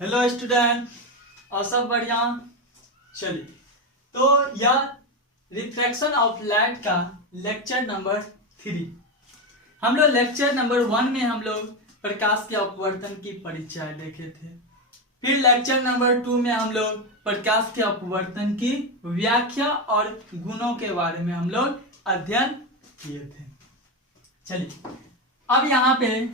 Hello student, और सब बढ़िया। चलिए, तो यह रिफ्रैक्शन ऑफ लाइट का लेक्चर नंबर 3। हम लोग लेक्चर नंबर 1 में हम लोग प्रकाश के अपवर्तन की परिचय देखे थे। फिर लेक्चर नंबर 2 में हम लोग प्रकाश के अपवर्तन की व्याख्या और गुणों के बारे में हम लोग अध्ययन किए थे। चलिए, अब यहाँ पे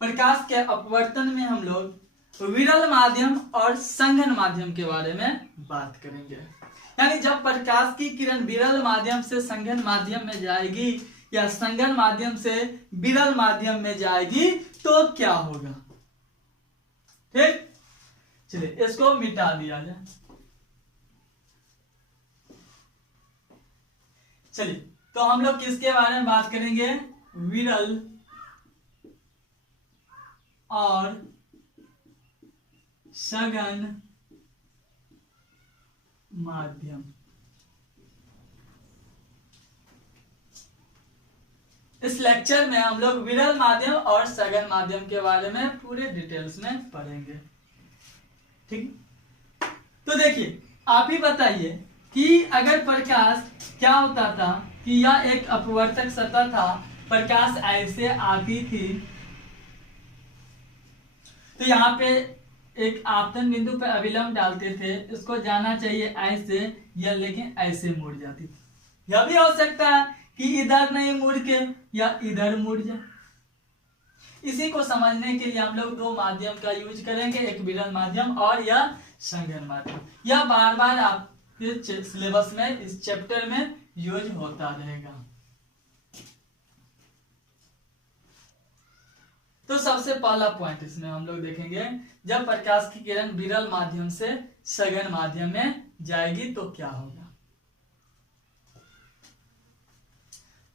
प्रकाश के अपवर्तन में हम लोग विरल माध्यम और संघन माध्यम के बारे में बात करेंगे। यानी जब प्रकाश की किरण विरल माध्यम से संघन माध्यम में जाएगी या संघन माध्यम से विरल माध्यम में जाएगी तो क्या होगा। ठीक, चलिए इसको मिटा दिया जाए। चलिए, तो हम लोग किसके बारे में बात करेंगे? विरल और सघन माध्यम। इस लेक्चर में हम लोग विरल माध्यम और सघन माध्यम के बारे में पूरे डिटेल्स में पढ़ेंगे। ठीक, तो देखिए, आप ही बताइए कि अगर प्रकाश क्या होता था कि यह एक अपवर्तक सतह था, प्रकाश ऐसे आती थी, तो यहाँ पे एक आपतन बिंदु पर अभिलंब डालते थे, इसको जाना चाहिए ऐसे, या लेकिन ऐसे मुड़ जाती थी। यह भी हो सकता है कि इधर नहीं मुड़ के या इधर मुड़ जाए। इसी को समझने के लिए हम लोग दो माध्यम का यूज करेंगे, एक विरल माध्यम और यह संघन माध्यम। यह बार बार आपके सिलेबस में इस चैप्टर में यूज होता रहेगा। तो सबसे पहला पॉइंट इसमें हम लोग देखेंगे, जब प्रकाश की किरण विरल माध्यम से सघन माध्यम में जाएगी तो क्या होगा।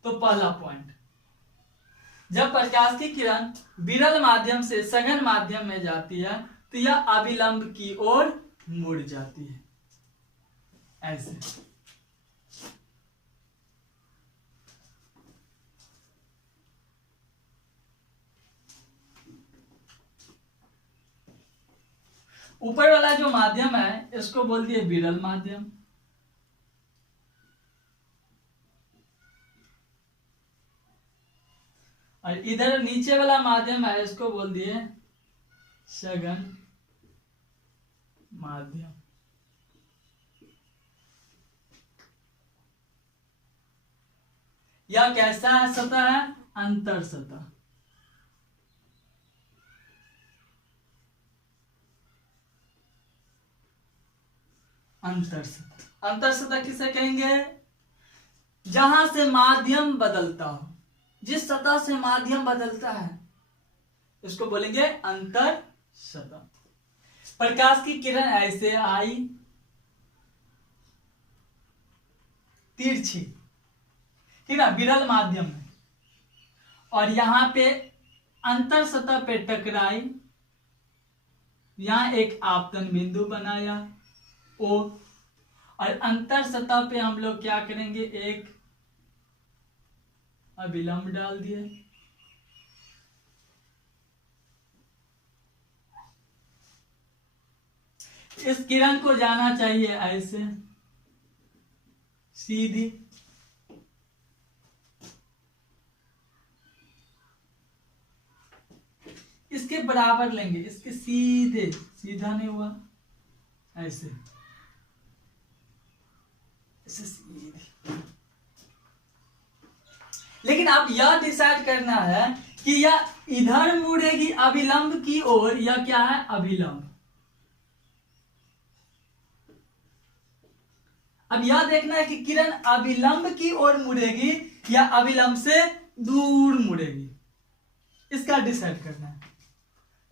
तो पहला पॉइंट, जब प्रकाश की किरण विरल माध्यम से सघन माध्यम में जाती है तो यह अभिलंब की ओर मुड़ जाती है, ऐसे। ऊपर वाला जो माध्यम है इसको बोल दिए विरल माध्यम, और इधर नीचे वाला माध्यम है इसको बोल दिए सघन माध्यम। यह कैसा सतह है? अंतर सतह। अंतर सतह, अंतर सतह किसे कहेंगे? जहां से माध्यम बदलता हो, जिस सतह से माध्यम बदलता है इसको बोलेंगे अंतर सतह। प्रकाश की किरण ऐसे आई, तिरछी, ठीक है, विरल माध्यम में, और यहां पे अंतर सतह पे टकराई, यहां एक आपतन बिंदु बनाया ओ, और अंतर सतह पे हम लोग क्या करेंगे? एक अभिलंब डाल दिए। इस किरण को जाना चाहिए ऐसे सीधी, इसके बराबर लेंगे, इसके सीधे, सीधा नहीं हुआ, ऐसे सीधे। लेकिन अब यह डिसाइड करना है कि यह इधर मुड़ेगी अभिलंब की ओर या क्या है? अभिलंब। अब यह देखना है कि किरण अभिलंब की ओर मुड़ेगी या अभिलंब से दूर मुड़ेगी, इसका डिसाइड करना है।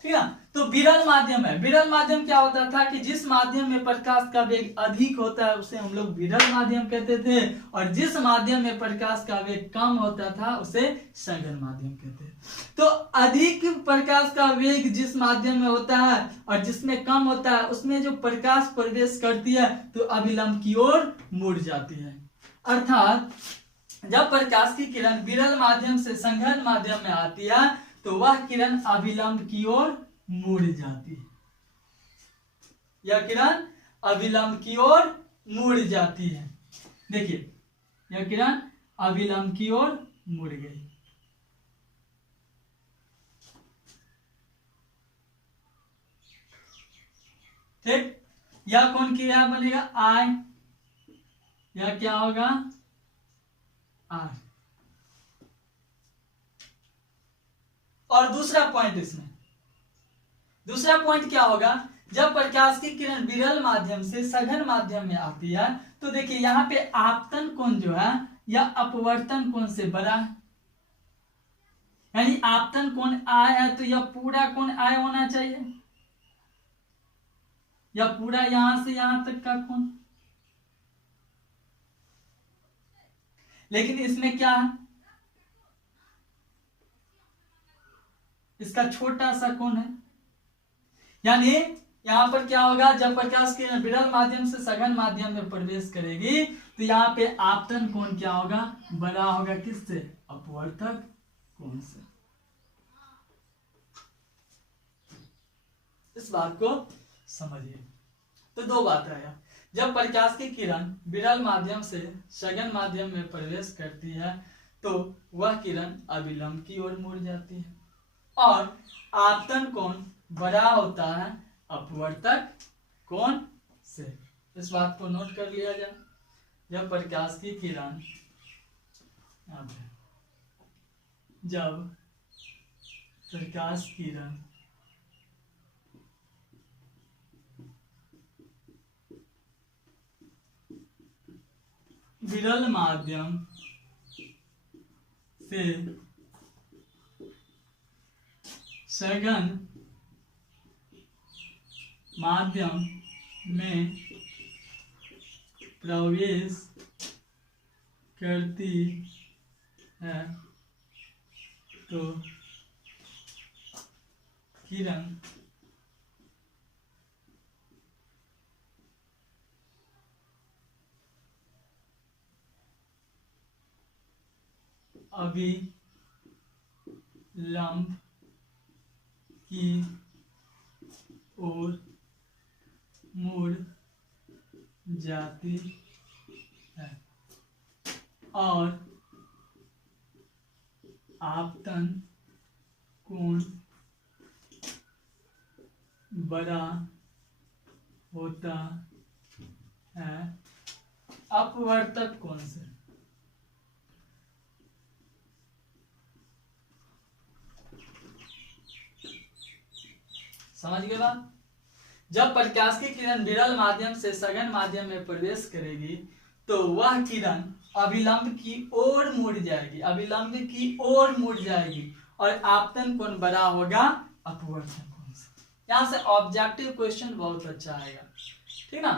ठीक है, तो विरल माध्यम है। विरल माध्यम क्या होता था कि जिस माध्यम में प्रकाश का वेग अधिक होता है उसे हम लोग विरल माध्यम कहते थे, और जिस माध्यम में प्रकाश का वेग कम होता था उसे सघन माध्यम कहते हैं। तो अधिक प्रकाश का वेग जिस माध्यम में होता है और जिसमें कम होता है उसमें जो प्रकाश प्रवेश करती है तो अभिलंब की ओर मुड़ जाती है। अर्थात जब प्रकाश की किरण विरल माध्यम से संघन माध्यम में आती है तो वह किरण अभिलंब की ओर मुड़ जाती है। यह किरण अभिलंब की ओर मुड़ जाती है। देखिए यह किरण अभिलंब की ओर मुड़ गई। ठीक, यह कौन किया बनेगा आई, यह क्या होगा आर। और दूसरा पॉइंट इसमें, दूसरा पॉइंट क्या होगा, जब प्रकाश की किरण विरल माध्यम से सघन माध्यम में आती है तो देखिए यहाँ पे आपतन कोण जो है यह अपवर्तन कोण से बड़ा है, यानी आपतन कोण आय है तो यह पूरा कोण आय होना चाहिए, या पूरा यहां से यहां तक का कोण। लेकिन इसमें क्या है, इसका छोटा सा कोण है, यानी यहां पर क्या होगा, जब प्रकाश किरण विरल माध्यम से सघन माध्यम में प्रवेश करेगी तो यहाँ पे आपतन कोण क्या होगा, बड़ा होगा, किससे, अपवर्तक कोण से। इस बात को समझिए। तो दो बात आया, जब प्रकाश की किरण विरल माध्यम से सघन माध्यम में प्रवेश करती है तो वह किरण अभिलंब की ओर मुड़ जाती है, और आपतन कोण बड़ा होता है अपवर्तक कोण से। इस बात को नोट कर लिया जाए। जब प्रकाश की किरण, जब प्रकाश किरण विरल माध्यम से सघन माध्यम में प्रवेश करती है तो किरण अभिलंब की ओर मुड़ जाती है, और आपतन कोण बड़ा होता है अपवर्तक कोण से। समझ गए बात। जब प्रकाश की किरण विरल माध्यम से सघन माध्यम में प्रवेश करेगी तो वह किरण अभिलंब की ओर मुड़ जाएगी, अभिलंब की ओर मुड़ जाएगी, और आपतन कोण बड़ा होगा अपवर्तन कोण से। यहां से ऑब्जेक्टिव क्वेश्चन बहुत अच्छा आएगा, ठीक ना।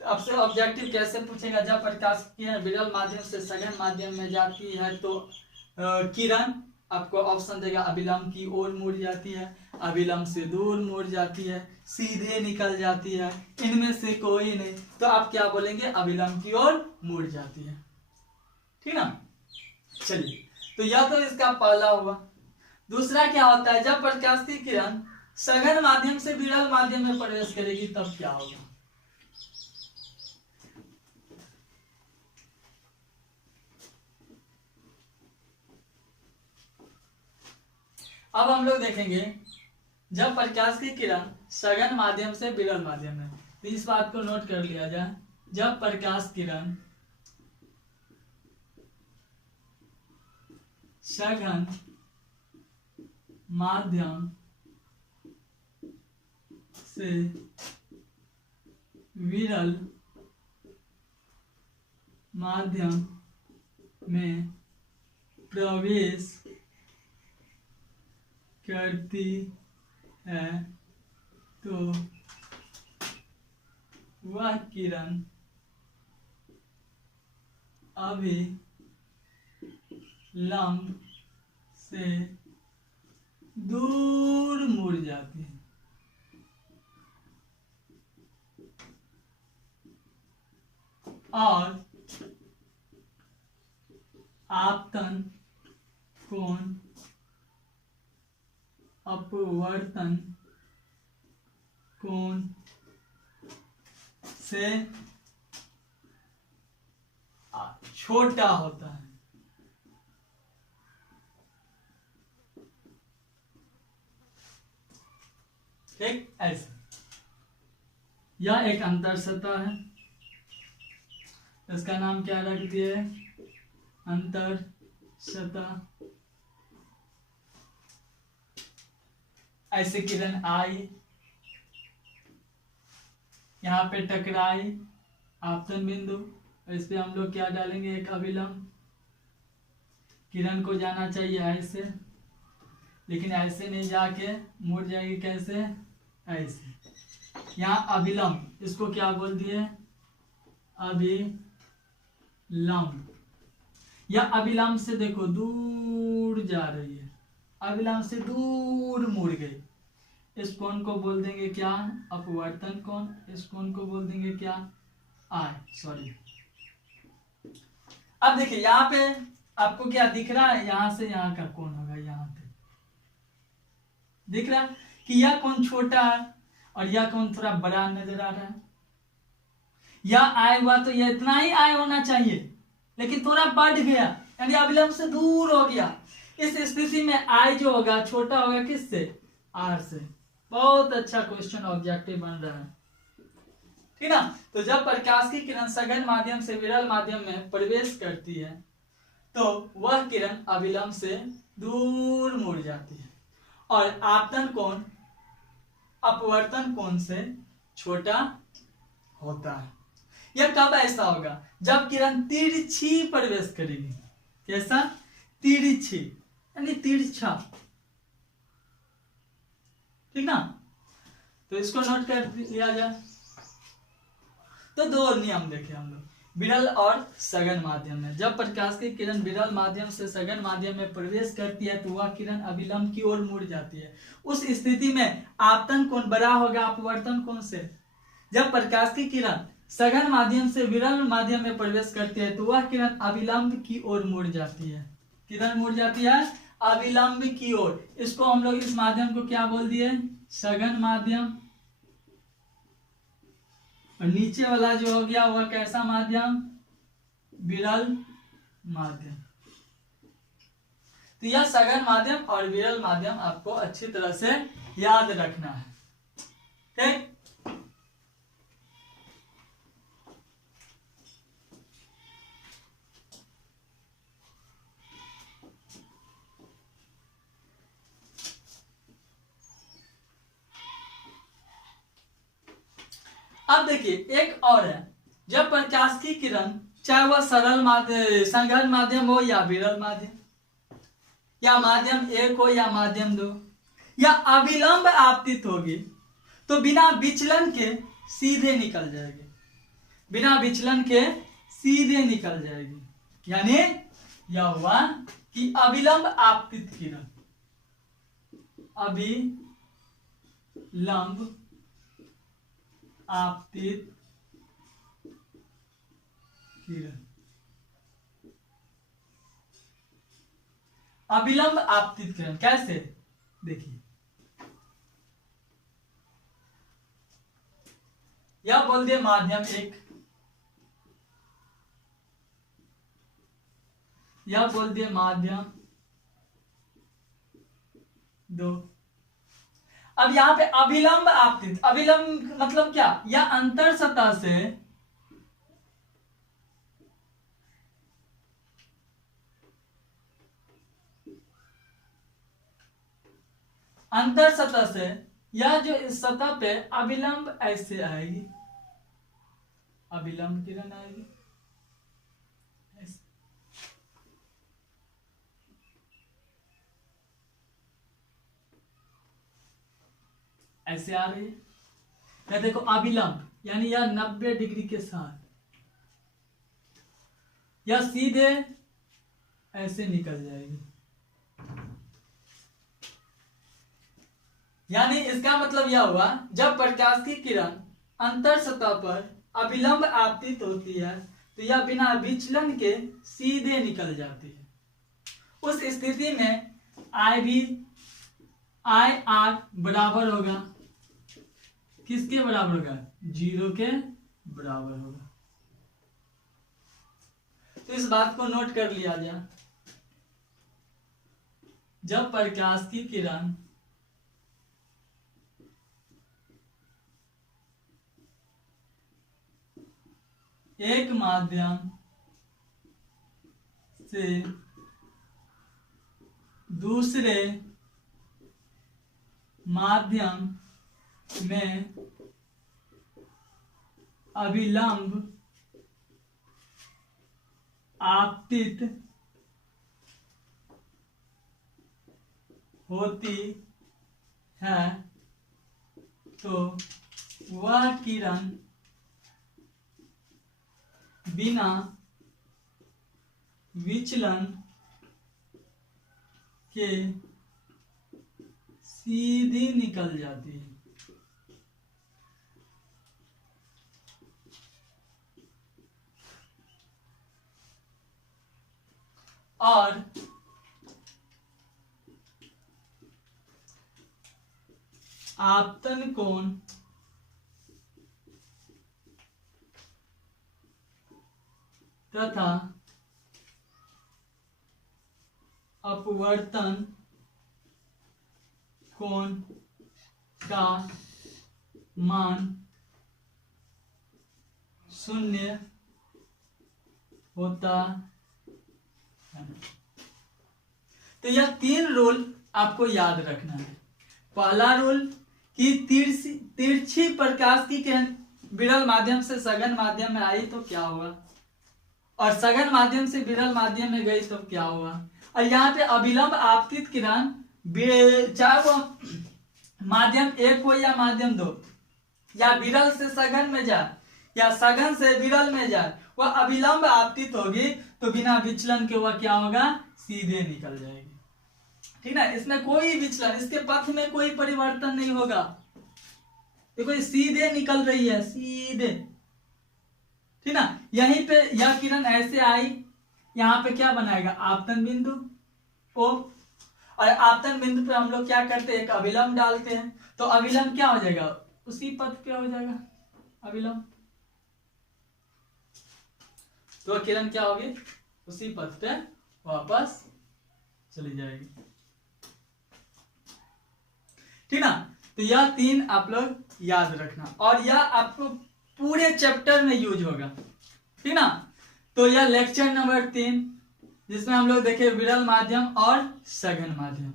तो अब से ऑब्जेक्टिव कैसे पूछेगा, जब प्रकाश की किरण विरल माध्यम से सघन माध्यम में जाती है तो किरण आपको ऑप्शन देगा अभिलंब की ओर मुड़ जाती है, अभिलंब से दूर मुड़ जाती है, सीधे निकल जाती है, इनमें से कोई नहीं, तो आप क्या बोलेंगे, अभिलंब की ओर मुड़ जाती है, ठीक ना। चलिए, तो यह तो इसका पहला हुआ। दूसरा क्या होता है, जब प्रकाश की किरण सघन माध्यम से विरल माध्यम में प्रवेश करेगी तब क्या होगा। अब हम लोग देखेंगे, जब प्रकाश की किरण सघन माध्यम से विरल माध्यम में, तो इस बात को नोट कर लिया जाए, जब प्रकाश किरण सघन माध्यम से विरल माध्यम में प्रवेश करती है तो वह किरण अभिलंब से दूर मुड़ जाती है, और आपतन कोण अपवर्तन कोण से छोटा होता है। ठीक, ऐसे यह एक अंतर सतह है, इसका नाम क्या रख दिए, अंतर सतह। ऐसे किरण आई, यहाँ पे टकराई आपतन बिंदु, इस पे हम लोग क्या डालेंगे, एक अभिलंब। किरण को जाना चाहिए ऐसे, लेकिन ऐसे नहीं जाके मुड़ जाएगी, कैसे, ऐसे। यहाँ अभिलंब, इसको क्या बोल दिए, अभिलंब। या अभिलंब से देखो दूर जा रही है, अभिलंब से दूर मुड़ गई, इस कोण को बोल देंगे क्या, अपवर्तन कोण। इस कोण को बोल देंगे क्या, सॉरी। अब देखिए यहाँ पे आपको क्या दिख रहा है, यहां से यहाँ का कोण होगा, यहाँ पे दिख रहा है कि यह कोण छोटा है और यह कोण थोड़ा बड़ा नजर आ रहा है। यह आय हुआ तो यह इतना ही आय होना चाहिए, लेकिन थोड़ा बढ़ गया, यानी अभिलंब से दूर हो गया। इस स्थिति में आय जो होगा छोटा होगा, किससे, आर से। बहुत अच्छा क्वेश्चन ऑब्जेक्टिव बन रहा है, ठीक ना। तो जब प्रकाश की किरण सघन माध्यम से विरल माध्यम में प्रवेश करती है तो वह किरण अभिलंब से दूर मुड़ जाती है और आपतन कोण अपवर्तन कोण से छोटा होता है। यह कब ऐसा होगा, जब किरण तिरछी प्रवेश करेगी। कैसा, तिरछी यानी तिरछा, ठीक ना। तो इसको नोट कर लिया जाए। तो दो नियम देखे हम लोग, विरल और सघन माध्यम में। जब प्रकाश की किरण विरल माध्यम से सघन माध्यम में प्रवेश करती है तो वह किरण अभिलंब की ओर मुड़ जाती है। उस स्थिति में आपतन कोण बड़ा होगा अपवर्तन कोण से। जब प्रकाश की किरण सघन माध्यम से विरल माध्यम में प्रवेश करती है तो वह किरण अभिलंब की ओर मुड़ जाती है। किरण मुड़ जाती है अभिलंब की ओर। इसको हम लोग इस माध्यम को क्या बोल दिए, सघन माध्यम। और नीचे वाला जो हो गया वह कैसा माध्यम, विरल माध्यम। तो यह सघन माध्यम और विरल माध्यम आपको अच्छी तरह से याद रखना है, ठीक। अब देखिए एक और है, जब प्रकाश की किरण चाहे वह सरल माध्यम सघन माध्यम हो या विरल माध्यम या माध्यम एक हो या माध्यम दो या अभिलंब आपतित होगी तो बिना विचलन के सीधे निकल जाएगी, बिना विचलन के सीधे निकल जाएगी। यानी यह हुआ कि अभिलंब आपतित किरण, अभिलंब आपतित किरण, अभिलंब आपतित किरण कैसे, देखिए यह बोल दिए माध्यम एक, यह बोल दिए माध्यम दो। अब यहां पे अभिलंब आपतित, अभिलंब मतलब क्या, यह अंतर सतह से अंतर सतह से यह जो इस सतह पे अभिलंब ऐसे आएगी, अभिलंब किरण आएगी ऐसे। ऐसे आ रही है, या देखो अभिलंब यानी यह 90 डिग्री के साथ, यह सीधे ऐसे निकल जाएगी। यानी इसका मतलब यह हुआ जब प्रकाश की किरण अंतर सतह पर अभिलंब आपतित होती है तो यह बिना विचलन के सीधे निकल जाती है। उस स्थिति में आई आर बराबर होगा, किसके बराबर होगा, 0 के बराबर होगा। तो इस बात को नोट कर लिया जाए, जब प्रकाश की किरण एक माध्यम से दूसरे माध्यम में अभिलंब आपतित होती है तो वह किरण बिना विचलन के सीधी निकल जाती है। और आपतन कोण तथा अपवर्तन कोण का मान शून्य होता है। तो यह 3 रूल आपको याद रखना है। पहला रूल कि तिरछी प्रकाश की किरण विरल माध्यम से सघन माध्यम में आई तो क्या हुआ, और सघन माध्यम से विरल माध्यम में गई तो क्या हुआ। और यहाँ पे अभिलंब आपतित किरण चाहे वो माध्यम 1 हो या माध्यम 2, या विरल से सघन में जाए या सघन से विरल में जाए, वह अभिलंब आपतित होगी तो बिना विचलन के वह क्या होगा, सीधे निकल जाएगी। ठीक ना, इसमें कोई विचलन, इसके पथ में कोई परिवर्तन नहीं होगा। देखो ये सीधे निकल रही है, सीधे। ठीक ना, यहीं पे यह किरण ऐसे आई, यहाँ पे क्या बनाएगा, आपतन बिंदु ओ, और आपतन बिंदु पे हम लोग क्या करते हैं, एक अभिलंब डालते हैं। तो अभिलंब क्या हो जाएगा, उसी पथ पे हो जाएगा अभिलंब। तो किरण क्या होगी, उसी पथ पे वापस चली जाएगी। ठीक ना, तो यह 3 आप लोग याद रखना, और यह आपको पूरे चैप्टर में यूज होगा। ठीक ना, तो यह लेक्चर नंबर 3 जिसमें हम लोग देखे विरल माध्यम और सघन माध्यम।